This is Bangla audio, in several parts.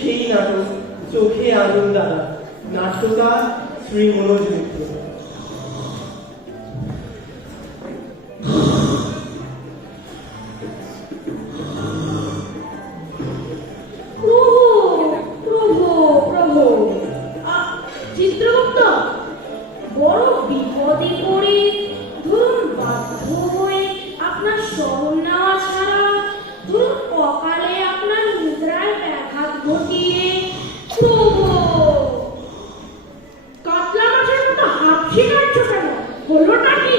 সেই নাটক চোখে আনন্দ নাট্যকার শ্রী মনোজ হলোটা কি?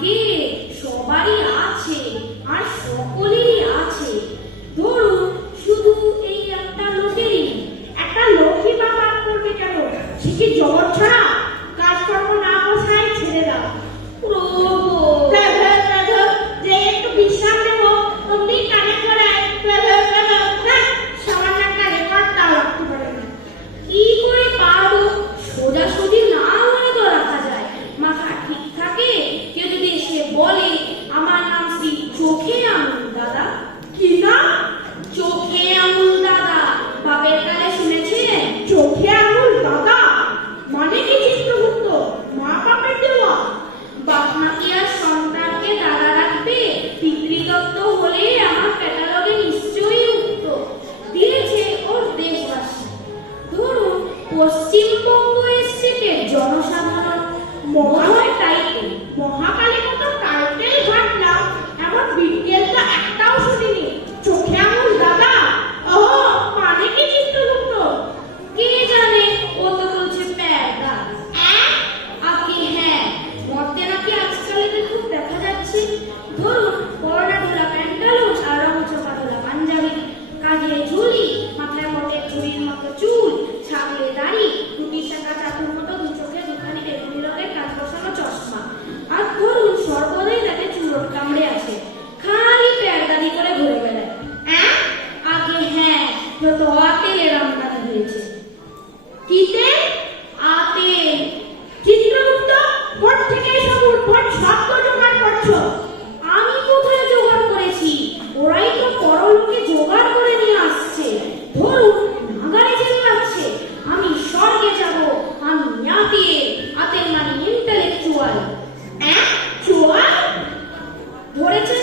আগে সবারই যত আতেলের আমদানি হয়েছে। কিতে আতে চিত্রগুপ্ত কোট থেকে সব উঠপট শব্দ জোগাড় করছ। আমি কোথায় জোগাড় করেছি? ওরাই তো পরলোকে জোগাড় করে নিয়ে আসছে। ধরুন নাগারে যে আসছে। আমি স্বর্গে যাব। আমি আতে আতের মানে ইন্টেলেকচুয়াল অ্যাকচুয়াল ধরেছেন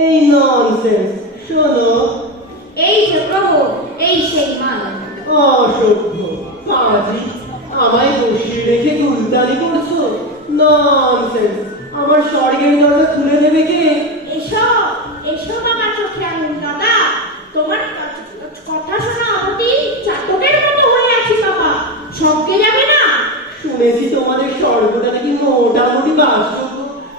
এই নয় শোনো। এই যে প্রভু এই সেই অসভ্য পাজি আমায় বসিয়ে রেখে গুলদারি করছ? আমার স্বর্গের দরজা খুলে দেবে কে? এসো এসো বাবা চোখে আমি দাদা। তোমার কথা শোনা চাতকের মতো হয়ে আছি বাবা। যাবে না? শুনেছি তোমাদের স্বর্গটা নাকি মোটামুটি বাসো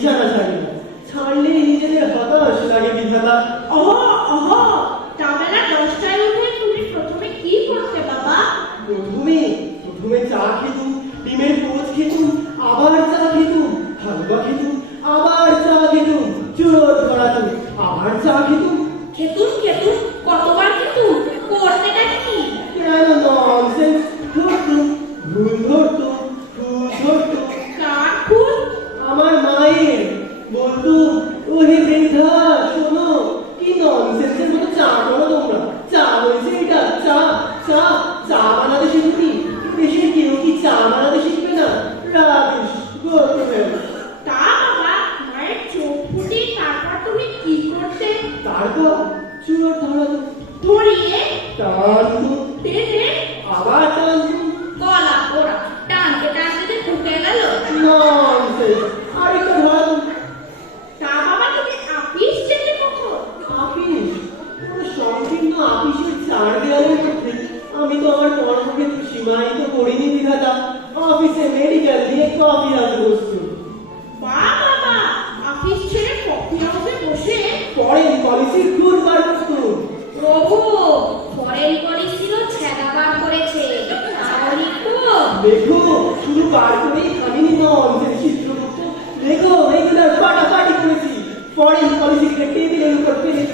괜찮아 자기. 설레 이제 허다 신하게 빛난다. 어허! তারপর চুলো ধরো ধরিয়ে টানবো টেনে আবার টানবো গলা ওরা টানতে টানতে যে ঢুকে গেল ননসেন্স আরেকটা ধরো। তা বাবা তুমি আপিস যেতে কখন? আপিস? কোনো সংকীর্ণ আমি তো আমার কর্মকে সীমায়িত করিনি বিধাতা। অফিসে মেডিকেল দিয়ে কপি আজ বসছি বাড়ি আমি নন দেখো রেগুলার ফাটাফাটি করেছি ফরেন পলিসি কেটে দিলে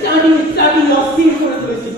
চাটি চাটি অস্থির করে তুলেছি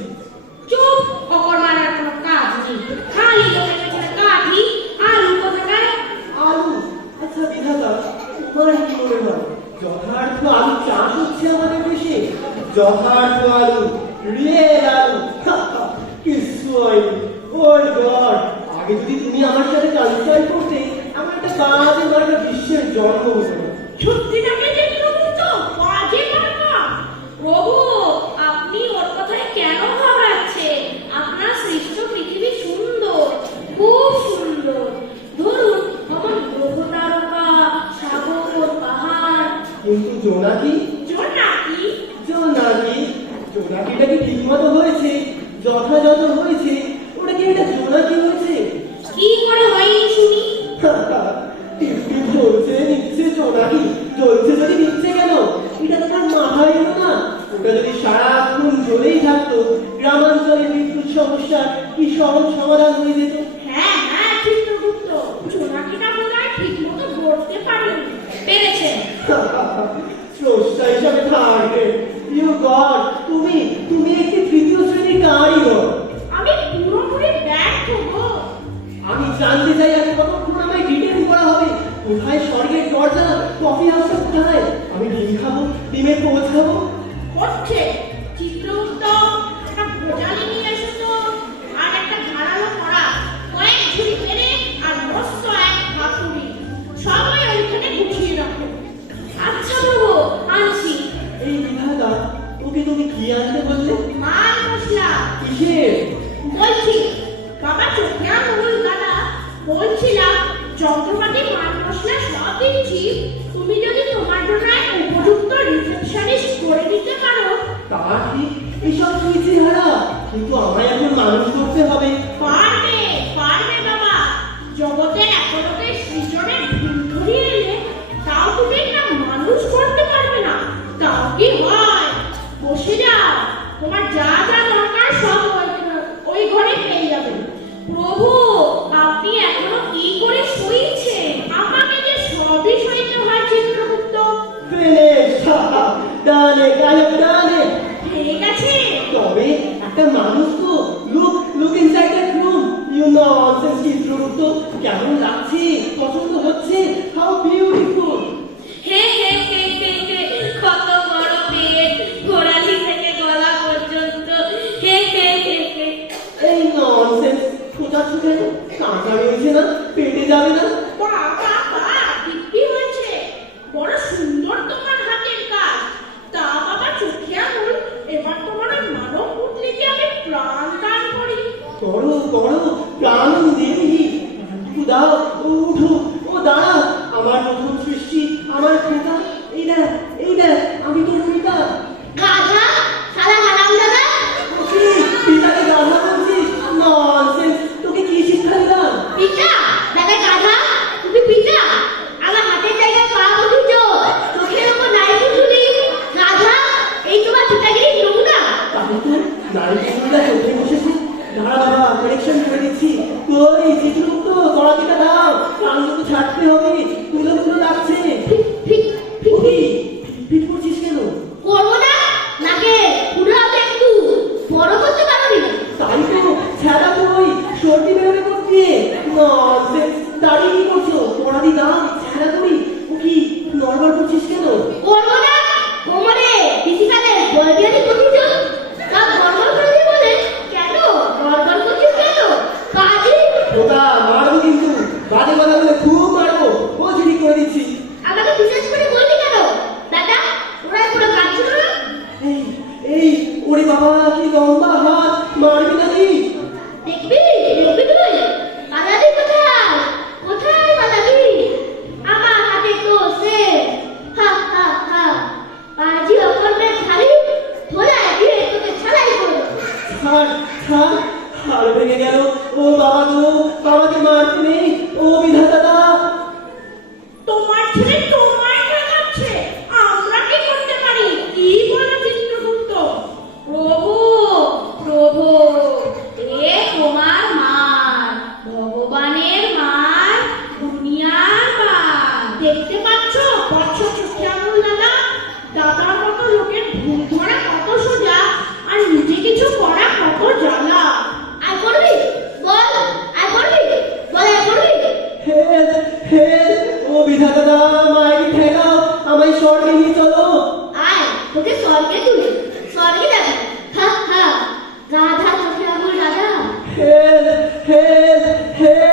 গানে গায়ক গানে। ঠিক আছে। তবে একটা মানুষ তো look look inside that room you know nonsense কি ফ্লোর তো কেমন লাগছে পছন্দ হচ্ছে? হাউ বিউটিফুল হে হে হে হে হে কত বড় পেট গোড়ালি থেকে গলা পর্যন্ত। হে হে হে হে। এই ননসেন্স কোথা থেকে কাঁচা মিলছে না পেটে যাবে না? বাবা head, head.